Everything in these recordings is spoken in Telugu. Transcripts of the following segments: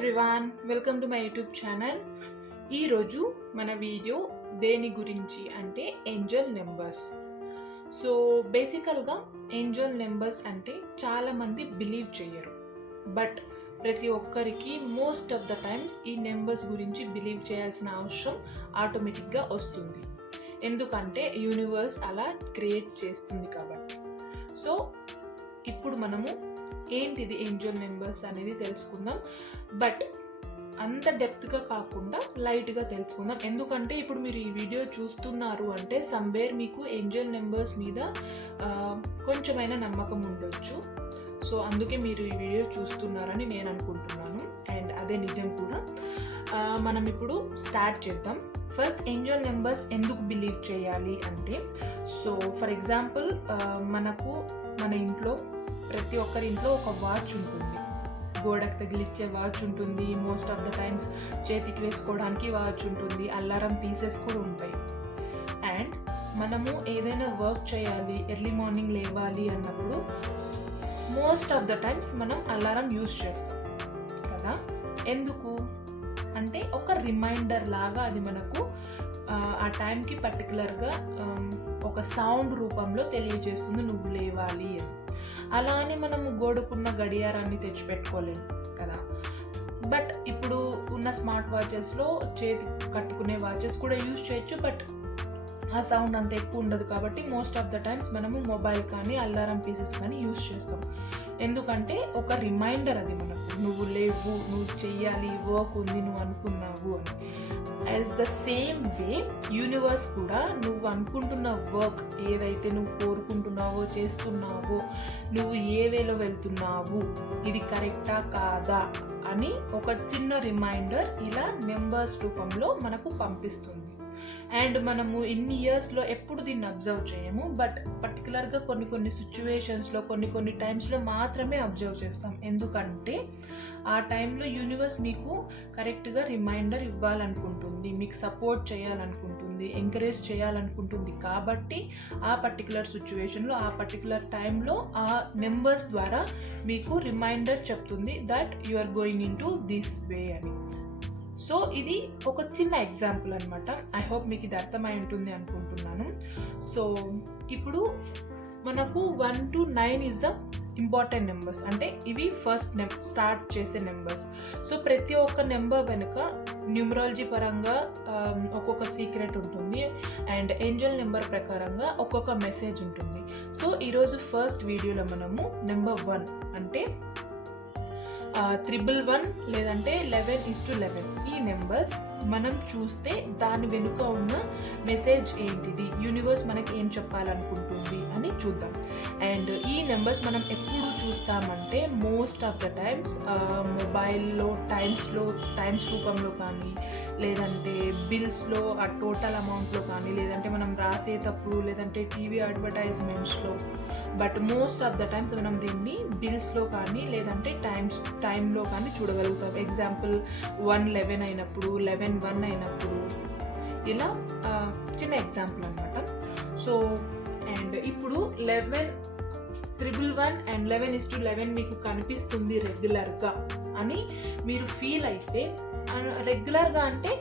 Everyone welcome to my YouTube channel ఈరోజు మన వీడియో దేని గురించి అంటే ఏంజల్ నెంబర్స్ సో బేసికల్గా ఏంజల్ నెంబర్స్ అంటే చాలామంది బిలీవ్ చేయరు. బట్ ప్రతి ఒక్కరికి మోస్ట్ ఆఫ్ ద టైమ్స్ ఈ నెంబర్స్ గురించి బిలీవ్ చేయాల్సిన అవసరం ఆటోమేటిక్గా వస్తుంది. ఎందుకంటే యూనివర్స్ అలా క్రియేట్ చేస్తుంది కాబట్టి. సో ఇప్పుడు మనము ఏంటిది ఏంజల్ నెంబర్స్ అనేది తెలుసుకుందాం. బట్ అంత డెప్త్గా కాకుండా లైట్గా తెలుసుకుందాం. ఎందుకంటే ఇప్పుడు మీరు ఈ వీడియో చూస్తున్నారు అంటే సమ్వేర్ మీకు ఏంజల్ నెంబర్స్ మీద కొంచెమైన కొంచెమైనా నమ్మకం ఉండొచ్చు. సో అందుకే మీరు ఈ వీడియో చూస్తున్నారని నేను అనుకుంటున్నాను. అండ్ అదే నిజం కూడా. మనం ఇప్పుడు స్టార్ట్ చేద్దాం. ఫస్ట్ ఏంజల్ నెంబర్స్ ఎందుకు బిలీవ్ చేయాలి అంటే సో ఫర్ ఎగ్జాంపుల్ మనకు మన ఇంట్లో ప్రతి ఒక్కరి ఇంట్లో ఒక వాచ్ ఉంటుంది. గోడకు తగిలిచ్చే వాచ్ ఉంటుంది. మోస్ట్ ఆఫ్ ద టైమ్స్ చేతికి వేసుకోవడానికి వాచ్ ఉంటుంది. అల్లారం పీసెస్ కూడా ఉంటాయి. అండ్ మనము ఏదైనా వర్క్ చేయాలి ఎర్లీ మార్నింగ్ లేవాలి అన్నప్పుడు మోస్ట్ ఆఫ్ ద టైమ్స్ మనం అలారం యూస్ చేస్తాం. కదా? ఎందుకు? అంటే ఒక రిమైండర్ లాగా అది మనకు ఆ, టైంకి పర్టికులర్గా um, ఒక సౌండ్ రూపంలో తెలియజేస్తుంది నువ్వు లేవాలి అని. అలా అని మనం గోడకున్న గడియారాన్ని తెచ్చిపెట్టుకోలేము కదా. బట్ ఇప్పుడు ఉన్న స్మార్ట్ వాచెస్లో చేతి కట్టుకునే వాచెస్ కూడా యూజ్ చేయొచ్చు బట్ ఆ సౌండ్ అంత ఎక్కువ ఉండదు కాబట్టి మోస్ట్ ఆఫ్ ద టైమ్స్ మనము మొబైల్ కానీ అల్లారం పీసెస్ కానీ యూజ్ చేస్తాం. ఎందుకంటే ఒక రిమైండర్ అది మనకు. నువ్వు లేవు నువ్వు చెయ్యాలి వర్క్ ఉంది నువ్వు అనుకున్నావు అని. As the same way universe కూడా నువ్వు అనుకుంటున్న వర్క్ ఏదైతే నువ్వు కోరుకుంటున్నావో చేస్తున్నావో నువ్వు ఏ వేలో వెళ్తున్నావు ఇది కరెక్టా కాదా అని ఒక చిన్న రిమైండర్ ఇలా నెంబర్స్ రూపంలో మనకు పంపిస్తుంది. అండ్ మనము ఇన్ని ఇయర్స్లో ఎప్పుడు దీన్ని అబ్జర్వ్ చేయము బట్ పర్టికులర్గా కొన్ని కొన్ని సిచ్యువేషన్స్లో కొన్ని కొన్ని టైమ్స్లో మాత్రమే అబ్జర్వ్ చేస్తాం. ఎందుకంటే ఆ టైంలో యూనివర్స్ మీకు కరెక్ట్గా రిమైండర్ ఇవ్వాలనుకుంటుంది మీకు సపోర్ట్ చేయాలనుకుంటుంది ఎంకరేజ్ చేయాలనుకుంటుంది. కాబట్టి ఆ పర్టికులర్ సిచ్యువేషన్లో ఆ పర్టికులర్ టైంలో ఆ నెంబర్స్ ద్వారా మీకు రిమైండర్ చెప్తుంది that you are going into this way అని. సో ఇది ఒక చిన్న ఎగ్జాంపుల్ అనమాట ఐ హోప్ మీకు ఇది అర్థమై ఉంటుంది అనుకుంటున్నాను. సో ఇప్పుడు మనకు one two nine is the important numbers అంటే ఇవి ఫస్ట్ నెం స్టార్ట్ చేసే నెంబర్స్ సో ప్రతి ఒక్క నెంబర్ వెనుక న్యూమరాలజీ పరంగా um, ఒక్కొక్క సీక్రెట్ ఉంటుంది. అండ్ ఏంజల్ నెంబర్ ప్రకారంగా ఒక్కొక్క మెసేజ్ ఉంటుంది. సో ఈరోజు ఫస్ట్ వీడియోలో మనము నెంబర్ వన్ అంటే త్రిబుల్ వన్ లేదంటే లెవెన్ ఈస్ టు లెవెన్ ఈ నెంబర్స్ మనం చూస్తే దాని వెనుక ఉన్న మెసేజ్ ఏంటిది? యూనివర్స్ మనకి ఏం చెప్పాలనుకుంటుంది అని చూద్దాం. అండ్ ఈ నెంబర్స్ మనం ఎప్పుడు చూస్తామంటే మోస్ట్ ఆఫ్ ద టైమ్స్ మొబైల్లో టైమ్స్లో టైమ్స్ రూపంలో కానీ లేదంటే బిల్స్లో ఆ టోటల్ అమౌంట్లో కానీ లేదంటే మనం రాసేటప్పుడు లేదంటే TV అడ్వర్టైజ్మెంట్స్లో but most of the times మనం దీన్ని బిల్స్లో కానీ లేదంటే టైమ్స్ టైంలో కానీ చూడగలుగుతాం. ఎగ్జాంపుల్ వన్ లెవెన్ అయినప్పుడు లెవెన్ వన్ అయినప్పుడు. ఇలా చిన్న ఎగ్జాంపుల్ అనమాట సో అండ్ ఇప్పుడు eleven triple one and eleven is to eleven మీకు కనిపిస్తుంది రెగ్యులర్గా అని మీరు ఫీల్ అయితే రెగ్యులర్గా అంటే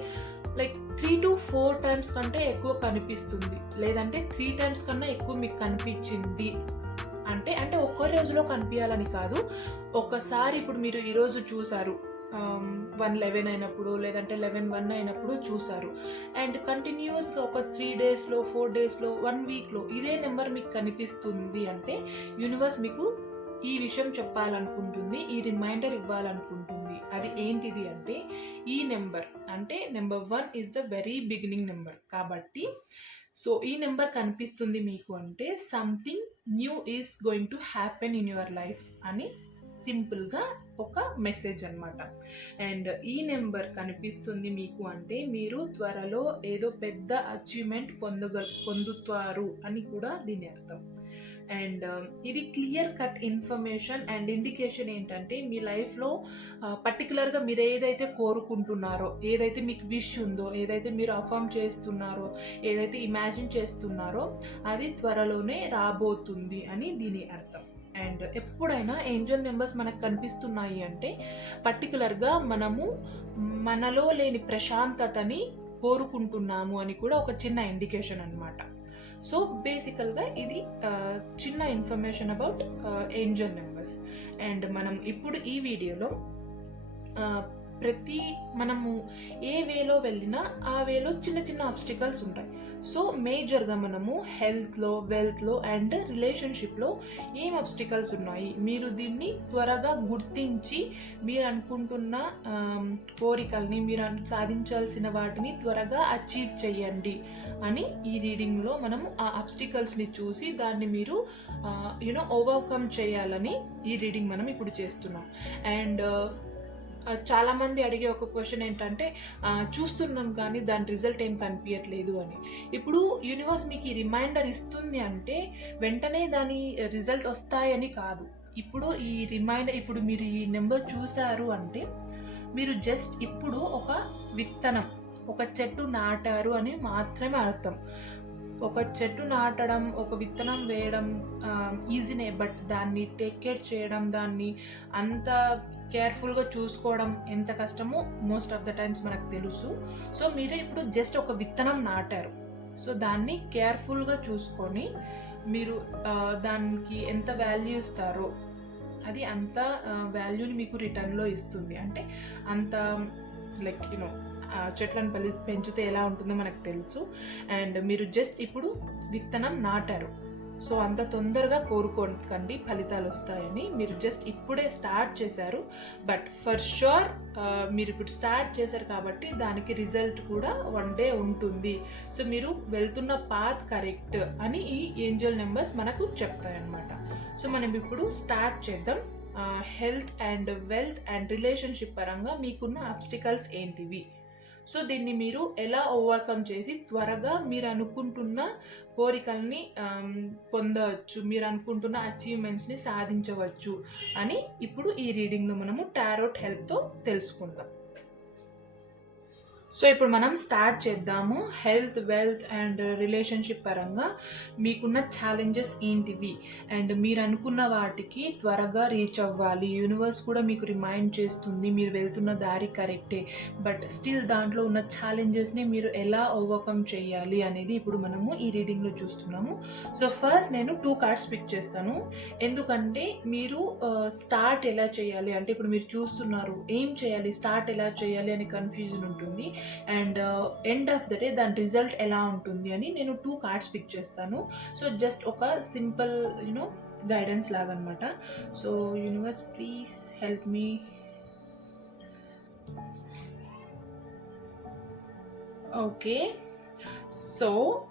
like three to four times కంటే ఎక్కువ కనిపిస్తుంది. లేదంటే త్రీ టైమ్స్ కన్నా ఎక్కువ మీకు కనిపించింది. అంటే అంటే ఒక్క రోజులో కనిపించాలని కాదు. ఒకసారి ఇప్పుడు మీరు ఈరోజు చూసారు వన్ లెవెన్ అయినప్పుడు లేదంటే లెవెన్ వన్ అయినప్పుడు చూసారు అండ్ కంటిన్యూస్గా ఒక త్రీ డేస్లో ఫోర్ డేస్లో వన్ వీక్లో ఇదే నెంబర్ మీకు కనిపిస్తుంది అంటే యూనివర్స్ మీకు ఈ విషయం చెప్పాలనుకుంటుంది ఈ రిమైండర్ ఇవ్వాలనుకుంటుంది. అది ఏంటిది అంటే ఈ నెంబర్ అంటే number one is the very beginning number కాబట్టి సో ఈ నెంబర్ కనిపిస్తుంది మీకు అంటే something new is going to happen in your life అని సింపుల్గా ఒక మెసేజ్ అనమాట అండ్ ఈ నెంబర్ కనిపిస్తుంది మీకు అంటే మీరు త్వరలో ఏదో పెద్ద అచీవ్మెంట్ పొందగ పొందుతారు అని కూడా దీని అర్థం. అండ్ um, ఇది clear cut information and indication ఏంటంటే మీ లైఫ్లో పర్టికులర్గా మీరు ఏదైతే కోరుకుంటున్నారో ఏదైతే మీకు విష్ ఉందో ఏదైతే మీరు అఫర్మ్ చేస్తున్నారో ఏదైతే ఇమాజిన్ చేస్తున్నారో అది త్వరలోనే రాబోతుంది అని దీని అర్థం. అండ్ ఎప్పుడైనా ఏంజల్ నెంబర్స్ మనకు కనిపిస్తున్నాయి అంటే పర్టికులర్గా మనము మనలో లేని ప్రశాంతతని కోరుకుంటున్నాము అని కూడా ఒక చిన్న ఇండికేషన్ అనమాట సో బేసికల్గా ఇది చిన్న information about angel numbers and మనం ఇప్పుడు ఈ వీడియోలో ప్రతి మనము ఏ వేలో వెళ్ళినా ఆ వేలో చిన్న చిన్న ఆబ్స్టికల్స్ ఉంటాయి. సో మేజర్గా మనము హెల్త్లో వెల్త్లో అండ్ రిలేషన్షిప్లో ఏం అబ్స్టికల్స్ ఉన్నాయి? మీరు దీన్ని త్వరగా గుర్తించి మీరు అనుకుంటున్న కోరికల్ని మీరు సాధించాల్సిన వాటిని త్వరగా అచీవ్ చేయండి అని ఈ రీడింగ్లో మనము ఆ అబ్స్టికల్స్ని చూసి దాన్ని మీరు యూనో ఓవర్కమ్ చేయాలని ఈ రీడింగ్ మనం ఇప్పుడు చేస్తున్నాం. అండ్ చాలామంది అడిగే ఒక క్వశ్చన్ ఏంటంటే చూస్తున్నాం కానీ దాని రిజల్ట్ ఏం కనిపించట్లేదు అని. ఇప్పుడు యూనివర్స్ మీకు ఈ రిమైండర్ ఇస్తుంది అంటే వెంటనే దాని రిజల్ట్ వస్తాయని కాదు. ఇప్పుడు ఈ రిమైండర్ ఇప్పుడు మీరు ఈ నెంబర్ చూశారు అంటే మీరు జస్ట్ ఇప్పుడు ఒక విత్తనం ఒక చెట్టు నాటారు అని మాత్రమే అర్థం. ఒక చెట్టు నాటడం ఒక విత్తనం వేయడం ఈజీనే బట్ దాన్ని టేక్ కేర్ చేయడం దాన్ని అంత కేర్ఫుల్గా చూసుకోవడం ఎంత కష్టమో మోస్ట్ ఆఫ్ ద టైమ్స్ మనకు తెలుసు. సో మీరు ఇప్పుడు జస్ట్ ఒక విత్తనం నాటారు. సో దాన్ని కేర్ఫుల్గా చూసుకొని మీరు దానికి ఎంత వాల్యూ ఇస్తారో అది అంత వాల్యూని మీకు రిటర్న్లో ఇస్తుంది. అంటే అంత లైక్ యూనో చెట్లను పలి పెంచితే ఎలా ఉంటుందో మనకు తెలుసు. అండ్ మీరు జస్ట్ ఇప్పుడు విత్తనం నాటారు. సో అంత తొందరగా కోరుకోకండి ఫలితాలు వస్తాయని. మీరు జస్ట్ ఇప్పుడే స్టార్ట్ చేశారు. బట్ ఫర్ షూర్ మీరు ఇప్పుడు స్టార్ట్ చేశారు కాబట్టి దానికి రిజల్ట్ కూడా వన్ డే ఉంటుంది. సో మీరు వెళ్తున్న పాత్ కరెక్ట్ అని ఈ ఏంజల్ నెంబర్స్ మనకు చెప్తాయన్నమాట. సో మనం ఇప్పుడు స్టార్ట్ చేద్దాం. Health and wealth and relationship పరంగా మీకున్న అబ్స్టికల్స్ ఏంటివి? సో దీన్ని మీరు ఎలా ఓవర్కమ్ చేసి త్వరగా మీరు అనుకుంటున్న కోరికల్ని పొందవచ్చు మీరు అనుకుంటున్న అచీవ్మెంట్స్ని సాధించవచ్చు అని ఇప్పుడు ఈ రీడింగ్ను మనము టారోట్ హెల్ప్తో తెలుసుకుందాం. సో ఇప్పుడు మనం స్టార్ట్ చేద్దాము. హెల్త్ వెల్త్ అండ్ రిలేషన్షిప్ పరంగా మీకున్న ఛాలెంజెస్ ఏంటివి? అండ్ మీరు అనుకున్న వాటికి త్వరగా రీచ్ అవ్వాలి. యూనివర్స్ కూడా మీకు రిమైండ్ చేస్తుంది మీరు వెళ్తున్న దారి కరెక్టే బట్ స్టిల్ దాంట్లో ఉన్న ఛాలెంజెస్ని మీరు ఎలా ఓవర్కమ్ చేయాలి అనేది ఇప్పుడు మనము ఈ రీడింగ్లో చూస్తున్నాము. సో ఫస్ట్ నేను టూ కార్డ్స్ పిక్ చేస్తాను. ఎందుకంటే మీరు స్టార్ట్ ఎలా చేయాలి? అంటే ఇప్పుడు మీరు చూస్తున్నారు ఏం చేయాలి? స్టార్ట్ ఎలా చేయాలి అని కన్ఫ్యూజన్ ఉంటుంది. And end of the day దాని రిజల్ట్ ఎలా ఉంటుంది అని నేను టూ కార్డ్స్ పిక్ చేస్తాను. సో జస్ట్ ఒక సింపుల్ యూనో గైడెన్స్ లాగా so universe please help me okay so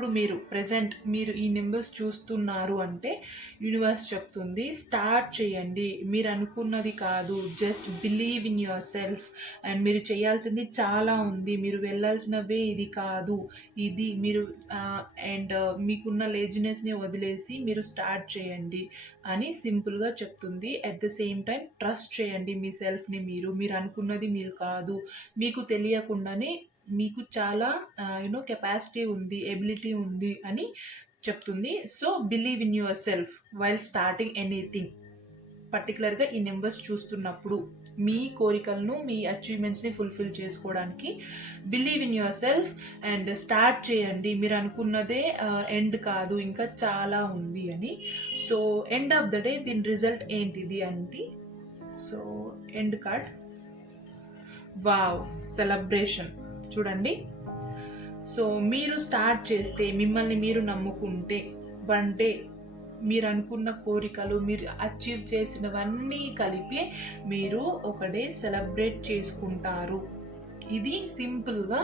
ఇప్పుడు మీరు ప్రజెంట్ మీరు ఈ నెంబర్స్ చూస్తున్నారు అంటే యూనివర్స్ చెప్తుంది స్టార్ట్ చేయండి. మీరు అనుకున్నది కాదు. Just believe in yourself and మీరు చేయాల్సింది చాలా ఉంది. మీరు వెళ్ళాల్సినవే ఇది కాదు. ఇది మీరు అండ్ uh, మీకున్న లేజినెస్ని వదిలేసి మీరు స్టార్ట్ చేయండి అని సింపుల్గా చెప్తుంది. At the same time trust చేయండి మీ సెల్ఫ్ని మీరు. మీరు అనుకున్నది మీరు కాదు. మీకు తెలియకుండానే మీకు చాలా యూనో కెపాసిటీ ఉంది ఎబిలిటీ ఉంది అని చెప్తుంది. So believe in yourself while starting anything పర్టికులర్గా ఈ నెంబర్స్ చూస్తున్నప్పుడు మీ కోరికలను మీ అచీవ్మెంట్స్ని ఫుల్ఫిల్ చేసుకోవడానికి believe in yourself and start చేయండి. మీరు అనుకున్నదే ఎండ్ కాదు ఇంకా చాలా ఉంది అని. So end of the day దీని రిజల్ట్ ఏంటిది అంటే so end card wow celebration చూడండి. సో మీరు స్టార్ట్ చేస్తే మిమ్మల్ని మీరు నమ్ముకుంటే వన్ డే మీరు అనుకున్న కోరికలు మీరు అచీవ్ చేసినవన్నీ కలిపి మీరు ఒక డే సెలబ్రేట్ చేసుకుంటారు. ఇది సింపుల్గా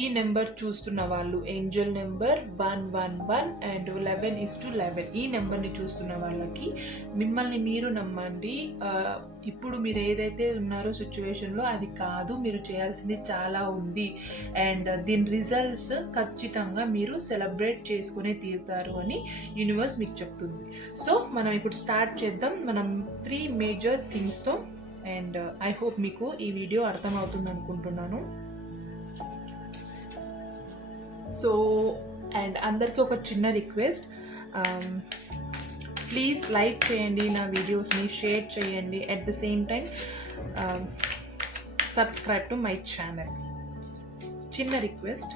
ఈ నెంబర్ చూస్తున్న వాళ్ళు. Angel number one one one and eleven is to eleven. ఈ నెంబర్ని చూస్తున్న వాళ్ళకి మిమ్మల్ని మీరు నమ్మండి. ఇప్పుడు మీరు ఏదైతే ఉన్నారో సిచ్యువేషన్లో అది కాదు మీరు చేయాల్సింది చాలా ఉంది. అండ్ దీని రిజల్ట్స్ ఖచ్చితంగా మీరు సెలబ్రేట్ చేసుకునే తీరుతారు అని యూనివర్స్ మీకు చెప్తుంది. సో మనం ఇప్పుడు స్టార్ట్ చేద్దాం. మనం త్రీ మేజర్ థింగ్స్తో అండ్ ఐ హోప్ మీకు ఈ వీడియో అర్థమవుతుంది అనుకుంటున్నాను. సో అండ్ అందరికీ ఒక చిన్న రిక్వెస్ట్. Um, ప్లీజ్ లైక్ చేయండి నా వీడియోస్ని షేర్ చేయండి. At the same time subscribe to my channel చిన్న రిక్వెస్ట్.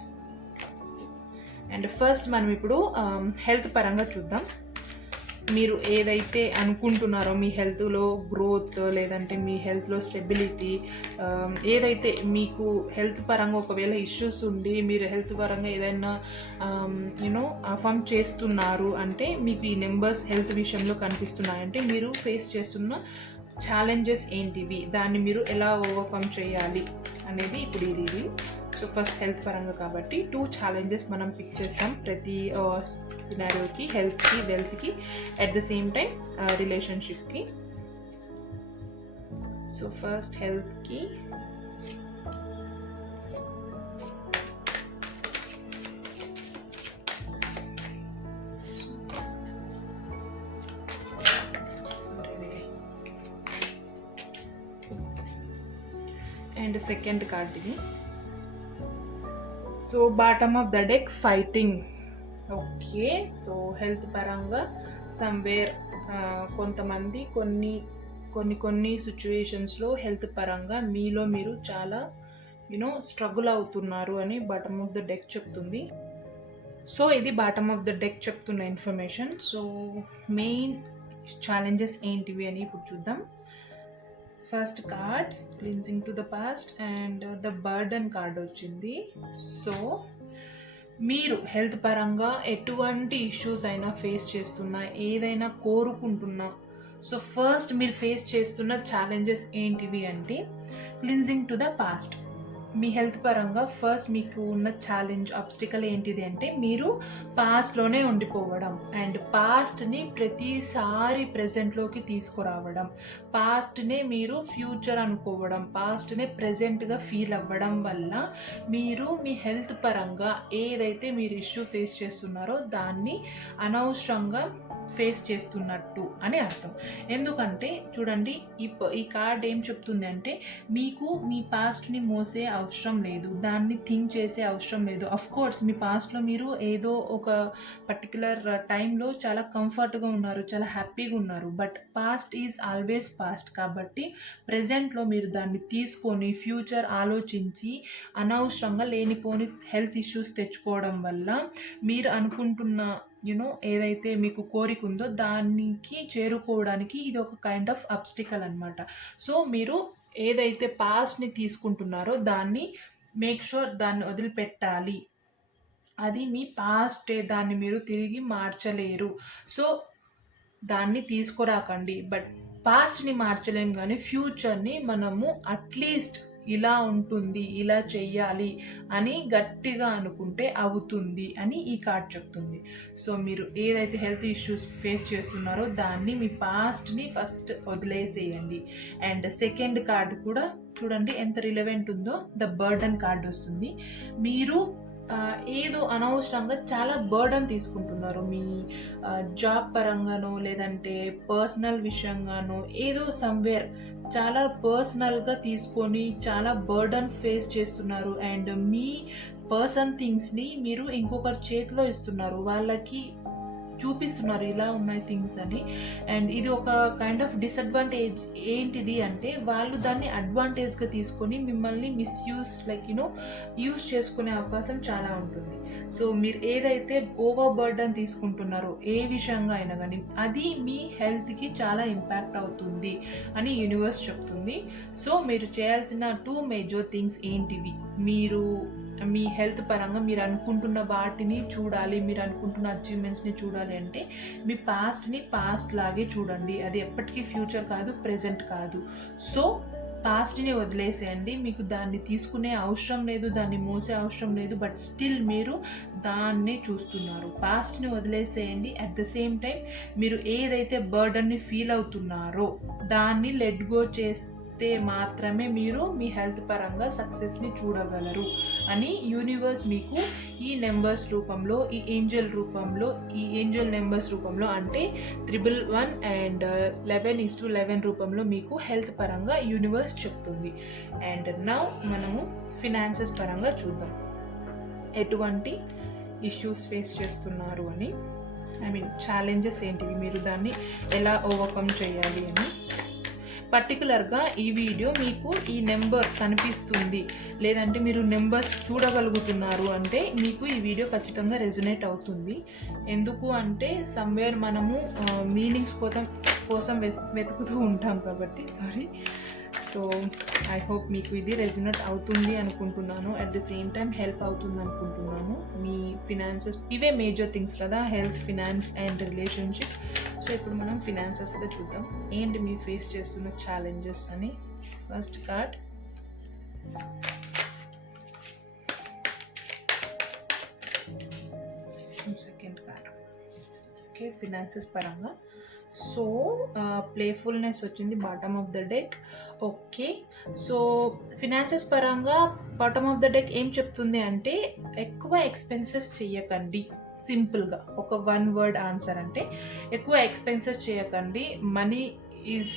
అండ్ ఫస్ట్ మనం ఇప్పుడు um, హెల్త్ పరంగా చూద్దాం. మీరు ఏదైతే అనుకుంటున్నారో మీ హెల్త్లో గ్రోత్ లేదంటే మీ హెల్త్లో స్టెబిలిటీ ఏదైతే మీకు హెల్త్ పరంగా ఒకవేళ ఇష్యూస్ ఉండి మీరు హెల్త్ పరంగా ఏదైనా యూనో అఫామ్ చేస్తున్నారు అంటే మీకు ఈ నెంబర్స్ హెల్త్ విషయంలో కనిపిస్తున్నాయంటే మీరు ఫేస్ చేస్తున్న ఛాలెంజెస్ ఏంటివి? దాన్ని మీరు ఎలా ఓవర్కమ్ చేయాలి? అనేది ఇప్పుడు ఇది ఇది. సో ఫస్ట్ హెల్త్ పరంగా కాబట్టి టూ ఛాలెంజెస్ మనం పిక్ చేస్తాం ప్రతి సినారియోకి హెల్త్కి వెల్త్కి అట్ ద సేమ్ టైం రిలేషన్షిప్కి సో ఫస్ట్ హెల్త్కి సెకండ్ కార్డ్ ఇది. So bottom of the deck fighting okay so health పరంగా సమ్వేర్ కొంతమంది కొన్ని కొన్ని కొన్ని సిచ్యువేషన్స్లో హెల్త్ పరంగా మీలో మీరు చాలా యూనో స్ట్రగుల్ అవుతున్నారు అని బాటమ్ ఆఫ్ ద డెక్ చెప్తుంది. సో ఇది బాటమ్ ఆఫ్ ద డెక్ చెప్తున్న ఇన్ఫర్మేషన్ సో మెయిన్ ఛాలెంజెస్ ఏంటివి అని ఇప్పుడు చూద్దాం. First card cleansing to the past and uh, the burden card వచ్చింది. సో మీరు హెల్త్ పరంగా ఎటువంటి ఇష్యూస్ అయినా ఫేస్ చేస్తున్నా ఏదైనా కోరుకుంటున్నా సో ఫస్ట్ మీరు ఫేస్ చేస్తున్న ఛాలెంజెస్ ఏంటివి అంటే క్లిన్సింగ్ టు ద పాస్ట్. మీ హెల్త్ పరంగా ఫస్ట్ మీకు ఉన్న ఛాలెంజ్ అబ్స్టికల్ ఏంటిది అంటే మీరు పాస్ట్లోనే ఉండిపోవడం. అండ్ పాస్ట్ని ప్రతిసారి ప్రజెంట్లోకి తీసుకురావడం. పాస్ట్నే మీరు ఫ్యూచర్ అనుకోవడం. పాస్ట్నే ప్రజెంట్గా ఫీల్ అవ్వడం వల్ల మీరు మీ హెల్త్ పరంగా ఏదైతే మీరు ఇష్యూ ఫేస్ చేస్తున్నారో దాన్ని అనవసరంగా ఫేస్ చేస్తున్నట్టు అని అర్థం. ఎందుకంటే చూడండి ఈ ఈ కార్డ్ ఏం చెప్తుంది అంటే మీకు మీ పాస్ట్ని మోసే అవసరం లేదు. దాన్ని థింక్ చేసే అవసరం లేదు. అఫ్ కోర్స్ మీ పాస్ట్లో మీరు ఏదో ఒక పర్టికులర్ టైంలో చాలా కంఫర్ట్గా ఉన్నారు చాలా హ్యాపీగా ఉన్నారు. But past is always past కాబట్టి ప్రజెంట్లో మీరు దాన్ని తీసుకొని ఫ్యూచర్ ఆలోచించి అనవసరంగా లేనిపోని హెల్త్ ఇష్యూస్ తెచ్చుకోవడం వల్ల మీరు అనుకుంటున్న యునో ఏదైతే మీకు కోరిక ఉందో దానికి చేరుకోవడానికి ఇది ఒక కైండ్ ఆఫ్ అబ్స్టికల్ అనమాట సో మీరు ఏదైతే పాస్ట్ని తీసుకుంటున్నారో దాన్ని మేక్ షూర్ దాన్ని వదిలిపెట్టాలి. అది మీ పాస్టే దాన్ని మీరు తిరిగి మార్చలేరు. సో దాన్ని తీసుకురాకండి. బట్ పాస్ట్ని మార్చలేం కానీ ఫ్యూచర్ని మనము అట్లీస్ట్ ఇలా ఉంటుంది ఇలా చెయ్యాలి అని గట్టిగా అనుకుంటే అవుతుంది అని ఈ కార్డ్ చెప్తుంది. సో మీరు ఏదైతే హెల్త్ ఇష్యూస్ ఫేస్ చేస్తున్నారో దాన్ని మీ పాస్ట్ని ఫస్ట్ వదిలేసేయండి. అండ్ సెకండ్ కార్డు కూడా చూడండి ఎంత రిలవెంట్ ఉందో ద బర్డన్ కార్డు వస్తుంది. మీరు ఏదో అనవసరంగా చాలా బర్డన్ తీసుకుంటున్నారు. మీ జాబ్ పరంగానో లేదంటే పర్సనల్ విషయంగానో ఏదో సమ్వేర్ చాలా పర్సనల్గా తీసుకొని చాలా బర్డన్ ఫేస్ చేస్తున్నారు. అండ్ మీ పర్సన్ థింగ్స్ని మీరు ఇంకొకరి చేతిలో ఇస్తున్నారు. వాళ్ళకి చూపిస్తున్నారు. ఇలా ఉన్నాయి థింగ్స్ అని. అండ్ ఇది ఒక కైండ్ ఆఫ్ డిసడ్వాంటేజ్ ఏంటిది అంటే వాళ్ళు దాన్ని అడ్వాంటేజ్గా తీసుకొని మిమ్మల్ని మిస్యూస్ లైక్ యూనో యూస్ చేసుకునే అవకాశం చాలా ఉంటుంది. సో మీరు ఏదైతే ఓవర్ బర్డన్ తీసుకుంటున్నారో ఏ విషయంగా అయినా కానీ అది మీ హెల్త్కి చాలా ఇంపాక్ట్ అవుతుంది అని యూనివర్స్ చెప్తుంది. సో మీరు చేయాల్సిన టూ మేజర్ థింగ్స్ ఏంటివి? మీరు మీ హెల్త్ పరంగా మీరు అనుకుంటున్న వాటిని చూడాలి మీరు అనుకుంటున్న అచీవ్మెంట్స్ని చూడాలి అంటే మీ పాస్ట్ని పాస్ట్ లాగే చూడండి. అది ఎప్పటికీ ఫ్యూచర్ కాదు ప్రజెంట్ కాదు. సో పాస్ట్ని వదిలేసేయండి. మీకు దాన్ని తీసుకునే అవసరం లేదు దాన్ని మోసే అవసరం లేదు బట్ స్టిల్ మీరు దాన్నే చూస్తున్నారు. పాస్ట్ని వదిలేసేయండి. అట్ ద సేమ్ టైం మీరు ఏదైతే బర్డన్ని ఫీల్ అవుతున్నారో దాన్ని లెట్ గో చేస్తే మాత్రమే మీరు మీ హెల్త్ పరంగా సక్సెస్ని చూడగలరు అని యూనివర్స్ మీకు ఈ నెంబర్స్ రూపంలో ఈ ఏంజల్ రూపంలో ఈ ఏంజల్ నెంబర్స్ రూపంలో అంటే triple one and eleven is to eleven రూపంలో మీకు హెల్త్ పరంగా యూనివర్స్ చెప్తుంది. అండ్ నా మనము ఫినాన్సెస్ పరంగా చూద్దాం. ఎటువంటి ఇష్యూస్ ఫేస్ చేస్తున్నారు అని? ఐ మీన్ ఛాలెంజెస్ ఏంటివి? మీరు దాన్ని ఎలా ఓవర్కమ్ చేయాలి అని? పర్టికులర్గా ఈ వీడియో మీకు ఈ నెంబర్ కనిపిస్తుంది. లేదంటే మీరు నెంబర్స్ చూడగలుగుతున్నారు అంటే మీకు ఈ వీడియో ఖచ్చితంగా రెజొనేట్ అవుతుంది. ఎందుకు అంటే సమ్వేర్ మనము మీనింగ్స్ కోసం కోసం వెతుకుతూ ఉంటాం కాబట్టి సారీ సో ఐ హోప్ మీకు ఇది రెజినెట్ అవుతుంది అనుకుంటున్నాను. At the same time help అవుతుంది అనుకుంటున్నాను. మీ ఫినాన్సెస్ ఇవే మేజర్ థింగ్స్ కదా health finance and relationship so ఇప్పుడు మనం ఫినాన్సెస్గా చూద్దాం. ఏంటి మీ ఫేస్ చేస్తున్న ఛాలెంజెస్ అని? First card second card okay finances పరంగా. సో ప్లేఫుల్నెస్ వచ్చింది bottom of the deck okay so finances పరంగా బాటమ్ ఆఫ్ ద డెక్ ఏం చెప్తుంది అంటే ఎక్కువ ఎక్స్పెన్సెస్ చేయకండి సింపుల్గా ఒక వన్ వర్డ్ ఆన్సర్ అంటే ఎక్కువ ఎక్స్పెన్సెస్ చేయకండి. Money is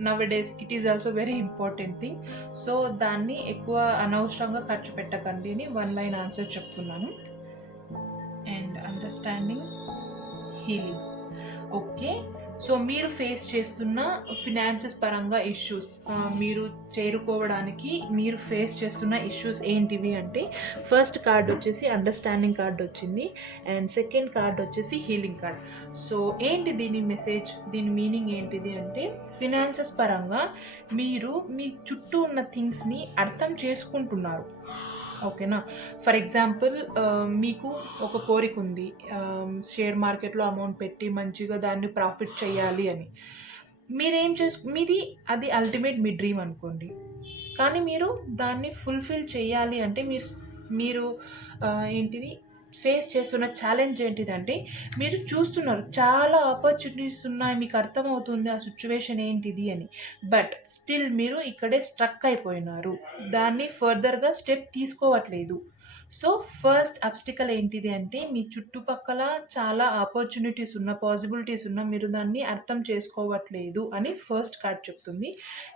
nowadays it is also very important thing so దాన్ని ఎక్కువ అనవసరంగా ఖర్చు పెట్టకండి అని వన్ లైన్ ఆన్సర్ చెప్తున్నాను. And understanding healing okay so మీరు ఫేస్ చేస్తున్న ఫినాన్సెస్ పరంగా ఇష్యూస్ మీరు చేరుకోవడానికి మీరు ఫేస్ చేస్తున్న ఇష్యూస్ ఏంటివి అంటే ఫస్ట్ కార్డ్ వచ్చేసి అండర్స్టాండింగ్ కార్డ్ వచ్చింది అండ్ సెకండ్ కార్డ్ వచ్చేసి హీలింగ్ కార్డ్ సో ఏంటి దీని మెసేజ్ దీని మీనింగ్ ఏంటిది అంటే ఫినాన్సెస్ పరంగా మీరు మీ చుట్టూ ఉన్న థింగ్స్ని అర్థం చేసుకుంటున్నారు. ఓకేనా ఫర్ ఎగ్జాంపుల్ మీకు ఒక కోరిక ఉంది. షేర్ మార్కెట్లో అమౌంట్ పెట్టి మంచిగా దాన్ని ప్రాఫిట్ చేయాలి అని. మీరేం చేసు మీది అది అల్టిమేట్ మీ డ్రీమ్ అనుకోండి. కానీ మీరు దాన్ని ఫుల్ఫిల్ చేయాలి అంటే మీరు మీరు ఏంటిది ఫేస్ చేస్తున్న ఛాలెంజ్ ఏంటిదంటే మీరు చూస్తున్నారు చాలా ఆపర్చునిటీస్ ఉన్నాయి మీకు అర్థమవుతుంది ఆ సిచ్యువేషన్ ఏంటిది అని. బట్ స్టిల్ మీరు ఇక్కడే స్ట్రక్ అయిపోయినారు. దాన్ని ఫర్దర్గా స్టెప్ తీసుకోవట్లేదు. సో ఫస్ట్ అబ్స్టికల్ ఏంటిది అంటే మీ చుట్టుపక్కల చాలా ఆపర్చునిటీస్ ఉన్న పాసిబిలిటీస్ ఉన్న మీరు దాన్ని అర్థం చేసుకోవట్లేదు అని ఫస్ట్ కార్డ్ చెప్తుంది.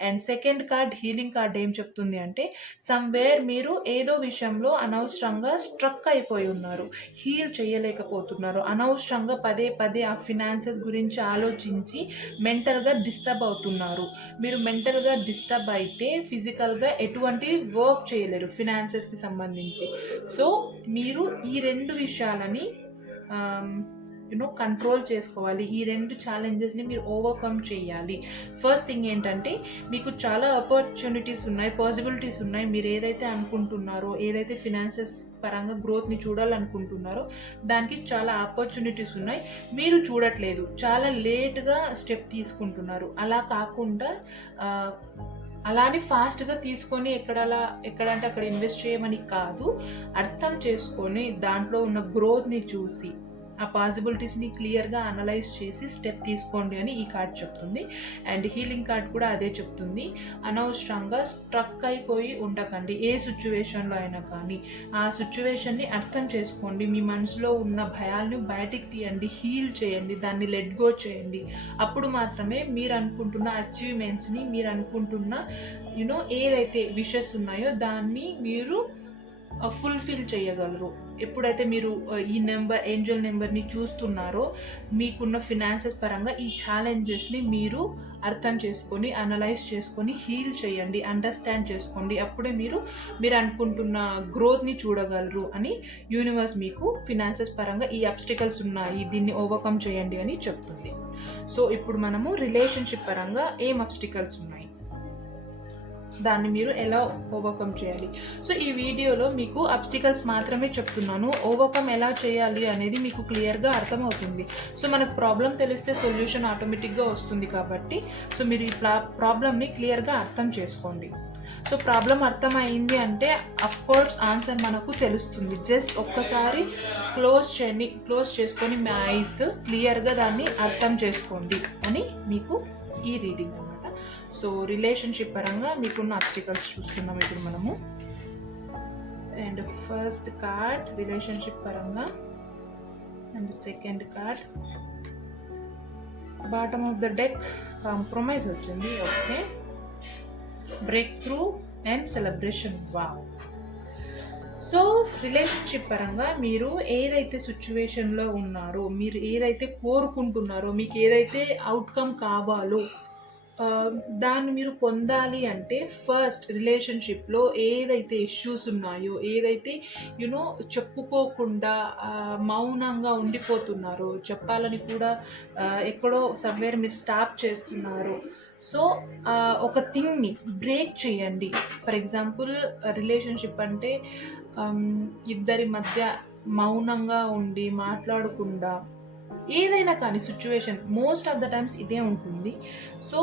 And second card healing card ఏం చెప్తుంది అంటే సమ్వేర్ మీరు ఏదో విషయంలో అనవసరంగా స్ట్రక్ అయిపోయి ఉన్నారు హీల్ చేయలేకపోతున్నారు. అనవసరంగా పదే పదే ఆ ఫినాన్సెస్ గురించి ఆలోచించి మెంటల్గా డిస్టర్బ్ అవుతున్నారు. మీరు మెంటల్గా డిస్టర్బ్ అయితే ఫిజికల్గా ఎటువంటి వర్క్ చేయలేరు ఫినాన్సెస్కి సంబంధించి. సో మీరు ఈ రెండు విషయాలని యునో కంట్రోల్ చేసుకోవాలి. ఈ రెండు ఛాలెంజెస్ని మీరు ఓవర్కమ్ చేయాలి. ఫస్ట్ థింగ్ ఏంటంటే మీకు చాలా ఆపర్చునిటీస్ ఉన్నాయి పాసిబిలిటీస్ ఉన్నాయి. మీరు ఏదైతే అనుకుంటున్నారో ఏదైతే ఫినాన్సెస్ పరంగా గ్రోత్ని చూడాలనుకుంటున్నారో దానికి చాలా ఆపర్చునిటీస్ ఉన్నాయి. మీరు చూడట్లేదు. చాలా లేట్గా స్టెప్ తీసుకుంటున్నారు. అలా కాకుండా అలానే ఫాస్ట్గా తీసుకొని ఎక్కడలా ఎక్కడంటే అక్కడ ఇన్వెస్ట్ చేయమని కాదు అర్థం చేసుకొని దాంట్లో ఉన్న గ్రోత్ని చూసి ఆ పాసిబిలిటీస్ని క్లియర్గా అనలైజ్ చేసి స్టెప్ తీసుకోండి అని ఈ కార్డ్ చెప్తుంది. అండ్ హీలింగ్ కార్డ్ కూడా అదే చెప్తుంది. అనవసరంగా స్ట్రక్ అయిపోయి ఉండకండి. ఏ సిచ్యువేషన్లో అయినా కానీ ఆ సిచ్యువేషన్ని అర్థం చేసుకోండి. మీ మనసులో ఉన్న భయాల్ని బయటికి తీయండి. హీల్ చేయండి. దాన్ని లెట్ గో చేయండి. అప్పుడు మాత్రమే మీరు అనుకుంటున్న అచీవ్మెంట్స్ని మీరు అనుకుంటున్న యునో ఏదైతే విషెస్ ఉన్నాయో దాన్ని మీరు uh, ఫుల్ఫిల్ చేయగలరు. ఎప్పుడైతే మీరు ఈ నెంబర్ ఏంజల్ నెంబర్ని చూస్తున్నారో మీకున్న ఫినాన్సెస్ పరంగా ఈ ఛాలెంజెస్ని మీరు అర్థం చేసుకొని అనలైజ్ చేసుకొని హీల్ చేయండి అండర్స్టాండ్ చేసుకోండి. అప్పుడే మీరు మీరు అనుకుంటున్న గ్రోత్ని చూడగలరు అని యూనివర్స్ మీకు ఫినాన్సెస్ పరంగా ఈ అబ్స్టికల్స్ ఉన్నాయి దీన్ని ఓవర్కమ్ చేయండి అని చెప్తుంది. సో ఇప్పుడు మనము రిలేషన్షిప్ పరంగా ఏం అబ్స్టికల్స్ ఉన్నాయి? దాన్ని మీరు ఎలా ఓవర్కమ్ చేయాలి? సో ఈ వీడియోలో మీకు అబ్స్టికల్స్ మాత్రమే చెప్తున్నాను. ఓవర్కమ్ ఎలా చేయాలి అనేది మీకు క్లియర్గా అర్థమవుతుంది. సో మనకు ప్రాబ్లం తెలిస్తే సొల్యూషన్ ఆటోమేటిక్గా వస్తుంది కాబట్టి సో మీరు ఈ ప్రాబ్లమ్ని క్లియర్గా అర్థం చేసుకోండి. సో ప్రాబ్లం అర్థమైంది అంటే అఫ్కోర్స్ ఆన్సర్ మనకు తెలుస్తుంది. జస్ట్ ఒక్కసారి క్లోజ్ చేయండి. క్లోజ్ చేసుకొని మీ ఐస్ క్లియర్గా దాన్ని అర్థం చేసుకోండి అని మీకు ఈ రీడింగ్ సో రిలేషన్షిప్ పరంగా మీకున్న అబ్స్టికల్స్ చూస్తున్నాం ఇప్పుడు మనము. అండ్ ఫస్ట్ కార్డ్ రిలేషన్షిప్ పరంగా. And second card bottom of the deck compromise వచ్చింది. Okay breakthrough and celebration వా సో రిలేషన్షిప్ పరంగా మీరు ఏదైతే సిచ్యువేషన్లో ఉన్నారో మీరు ఏదైతే కోరుకుంటున్నారో మీకు ఏదైతే అవుట్కమ్ కావాలో దాన్ని మీరు పొందాలి అంటే ఫస్ట్ రిలేషన్షిప్లో ఏదైతే ఇష్యూస్ ఉన్నాయో ఏదైతే యునో చెప్పుకోకుండా మౌనంగా ఉండిపోతున్నారో చెప్పాలని కూడా ఎక్కడో సమ్వేర్ మీరు స్టాప్ చేస్తున్నారు. సో ఒక థింగ్ని బ్రేక్ చేయండి. ఫర్ ఎగ్జాంపుల్ రిలేషన్షిప్ అంటే ఇద్దరి మధ్య మౌనంగా ఉండి మాట్లాడకుండా ఏదైనా కానీ situation most of the times ఇదే ఉంటుంది. సో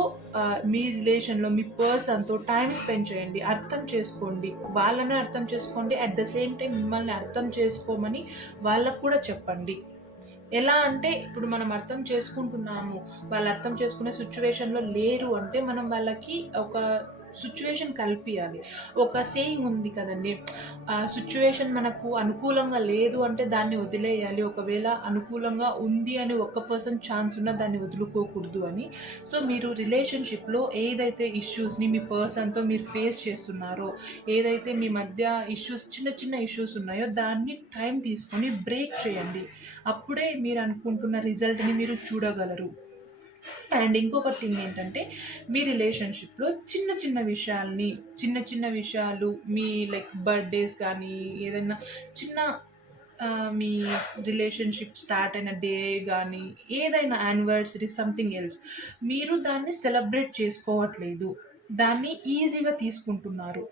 మీ రిలేషన్లో మీ పర్సన్తో టైం స్పెండ్ చేయండి అర్థం చేసుకోండి. వాళ్ళని అర్థం చేసుకోండి అట్ ద సేమ్ టైం మిమ్మల్ని అర్థం చేసుకోమని వాళ్ళకు కూడా చెప్పండి. ఎలా అంటే ఇప్పుడు మనం అర్థం చేసుకుంటున్నాము వాళ్ళు అర్థం చేసుకునే సిచ్యువేషన్లో లేరు అంటే మనం వాళ్ళకి ఒక సిచ్యువేషన్ కల్పించాలి ఒక సేయింగ్ ఉంది కదండి. ఆ సిచ్యువేషన్ మనకు అనుకూలంగా లేదు అంటే దాన్ని వదిలేయాలి. ఒకవేళ అనుకూలంగా ఉంది అని ఒక్క పర్సన్ ఛాన్స్ ఉన్నా దాన్ని వదులుకోకూడదు అని. సో మీరు రిలేషన్షిప్లో ఏదైతే ఇష్యూస్ని మీ పర్సన్తో మీరు ఫేస్ చేస్తున్నారో ఏదైతే మీ మధ్య ఇష్యూస్ చిన్న చిన్న ఇష్యూస్ ఉన్నాయో దాన్ని టైం తీసుకొని బ్రేక్ చేయండి. అప్పుడే మీరు అనుకుంటున్న రిజల్ట్ని మీరు చూడగలరు. అండ్ ఇంకొక థింగ్ ఏంటంటే మీ రిలేషన్షిప్లో చిన్న చిన్న విషయాల్ని చిన్న చిన్న విషయాలు మీ లైక్ బర్త్డేస్ కానీ ఏదైనా చిన్న మీ రిలేషన్షిప్ స్టార్ట్ అయిన డే కానీ ఏదైనా యానివర్సరీ సంథింగ్ ఎల్స్ మీరు దాన్ని సెలబ్రేట్ చేసుకోవట్లేదు. దాన్ని ఈజీగా తీసుకుంటున్నారు.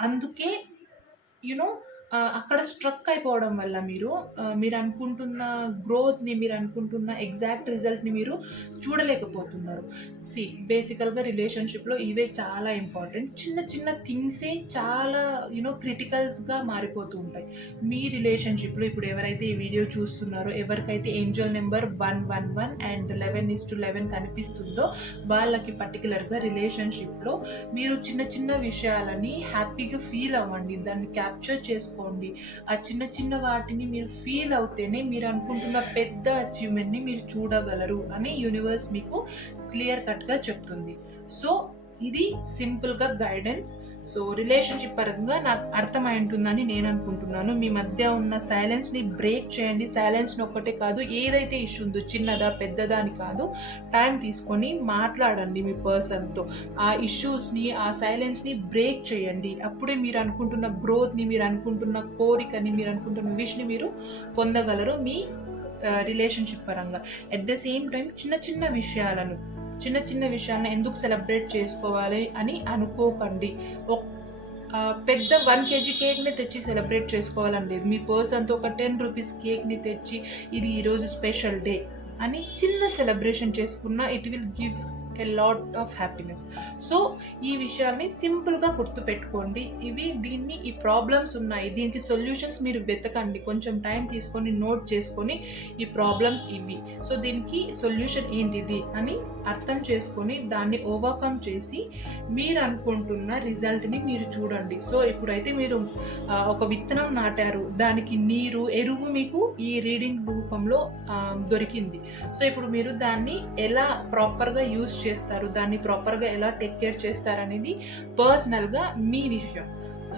అందుకే యునో అక్కడ స్ట్రక్ అయిపోవడం వల్ల మీరు మీరు అనుకుంటున్న గ్రోత్ని మీరు అనుకుంటున్న ఎగ్జాక్ట్ రిజల్ట్ని మీరు చూడలేకపోతున్నారు. సి బేసికల్గా రిలేషన్షిప్లో ఇవే చాలా ఇంపార్టెంట్ చిన్న చిన్న థింగ్సే చాలా యూనో క్రిటికల్స్గా మారిపోతూ ఉంటాయి. మీ రిలేషన్షిప్లో ఇప్పుడు ఎవరైతే ఈ వీడియో చూస్తున్నారో ఎవరికైతే angel number one one one and eleven is to eleven కనిపిస్తుందో వాళ్ళకి పర్టికులర్గా రిలేషన్షిప్లో మీరు చిన్న చిన్న విషయాలని హ్యాపీగా ఫీల్ అవ్వండి. దాన్ని క్యాప్చర్ చేసుకోండి. ఆ చిన్న చిన్న వాటిని మీరు ఫీల్ అవుతేనే మీరు అనుకుంటున్న పెద్ద అచీవ్మెంట్ని మీరు చూడగలరు అని యూనివర్స్ మీకు క్లియర్ కట్గా చెప్తుంది. సో ఇది సింపుల్గా గైడెన్స్ సో రిలేషన్షిప్ పరంగా నాకు అర్థమై ఉంటుందని నేను అనుకుంటున్నాను. మీ మధ్య ఉన్న సైలెన్స్ని బ్రేక్ చేయండి. సైలెన్స్ని ఒక్కటే కాదు ఏదైతే ఇష్యూ ఉందో చిన్నదా పెద్దదా అని కాదు టైం తీసుకొని మాట్లాడండి మీ పర్సన్తో ఆ ఇష్యూస్ని ఆ సైలెన్స్ని బ్రేక్ చేయండి. అప్పుడే మీరు అనుకుంటున్న గ్రోత్ని మీరు అనుకుంటున్న కోరికని మీరు అనుకుంటున్న విష్ని మీరు పొందగలరు మీ రిలేషన్షిప్ పరంగా. అట్ ద సేమ్ టైం చిన్న చిన్న విషయాలను చిన్న చిన్న విషయాలను ఎందుకు సెలబ్రేట్ చేసుకోవాలి అని అనుకోకండి. ఒక్- పెద్ద వన్ కేజీ కేక్ని తెచ్చి సెలబ్రేట్ చేసుకోవాలని లేదు. మీ పర్సన్తో ఒక టెన్ రూపీస్ కేక్ని తెచ్చి ఇది ఈరోజు స్పెషల్ డే అని చిన్న సెలబ్రేషన్ చేసుకున్న it will gives a lot of happiness so ఈ విషయాన్ని సింపుల్గా గుర్తుపెట్టుకోండి. ఇవి దీన్ని ఈ ప్రాబ్లమ్స్ ఉన్నాయి. దీనికి సొల్యూషన్స్ మీరు వెతకండి. కొంచెం టైం తీసుకొని నోట్ చేసుకొని ఈ ప్రాబ్లమ్స్ ఇవి. సో దీనికి సొల్యూషన్ ఏంటిది అని అర్థం చేసుకొని దాన్ని ఓవర్కమ్ చేసి మీరు అనుకుంటున్న రిజల్ట్ని మీరు చూడండి. సో ఇప్పుడైతే మీరు ఒక విత్తనం నాటారు. దానికి నీరు ఎరువు మీకు ఈ రీడింగ్ రూపంలో దొరికింది. సో ఇప్పుడు మీరు దాన్ని ఎలా ప్రాపర్గా యూస్ చేస్తారు దాన్ని ప్రాపర్గా ఎలా టేక్ కేర్ చేస్తారు అనేది పర్సనల్గా మీ విషయం.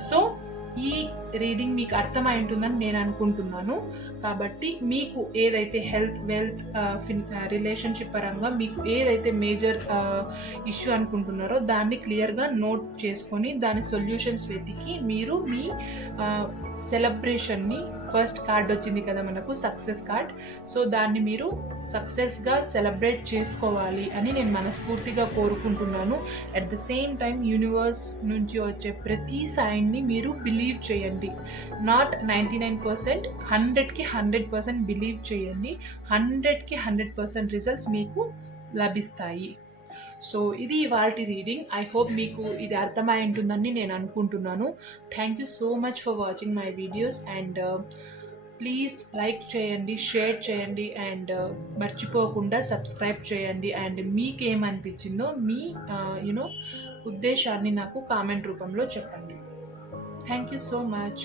సో ఈ రీడింగ్ మీకు అర్థమై ఉంటుందని నేను అనుకుంటున్నాను. కాబట్టి మీకు ఏదైతే హెల్త్ వెల్త్ ఫిన్ రిలేషన్షిప్ పరంగా మీకు ఏదైతే మేజర్ ఇష్యూ uh, అనుకుంటున్నారో దాన్ని క్లియర్గా నోట్ చేసుకొని దాని సొల్యూషన్స్ వెతికి మీరు మీ సెలబ్రేషన్ని ఫస్ట్ కార్డ్ వచ్చింది కదా మనకు సక్సెస్ కార్డ్ సో దాన్ని మీరు సక్సెస్గా సెలబ్రేట్ చేసుకోవాలి అని నేను మనస్ఫూర్తిగా కోరుకుంటున్నాను. At the same time universe నుంచి వచ్చే ప్రతి సైన్ని మీరు బిలీవ్ చేయండి. నాట్ నైంటీ నైన్ పర్సెంట్ హండ్రెడ్కి హండ్రెడ్ పర్సెంట్ బిలీవ్ చేయండి. హండ్రెడ్కి హండ్రెడ్ పర్సెంట్ రిజల్ట్స్ మీకు లభిస్తాయి. సో ఇది ఇవాల్టి రీడింగ్. ఐ హోప్ మీకు ఇది అర్థమై ఉంటుందని నేను అనుకుంటున్నాను. Thank you so much for watching my videos and uh, please like చేయండి షేర్ చేయండి అండ్ uh, మర్చిపోకుండా సబ్స్క్రైబ్ చేయండి. అండ్ మీకు ఏమనిపించిందో మీ uh, యునో ఉద్దేశాన్ని నాకు కామెంట్ రూపంలో చెప్పండి. Thank you so much.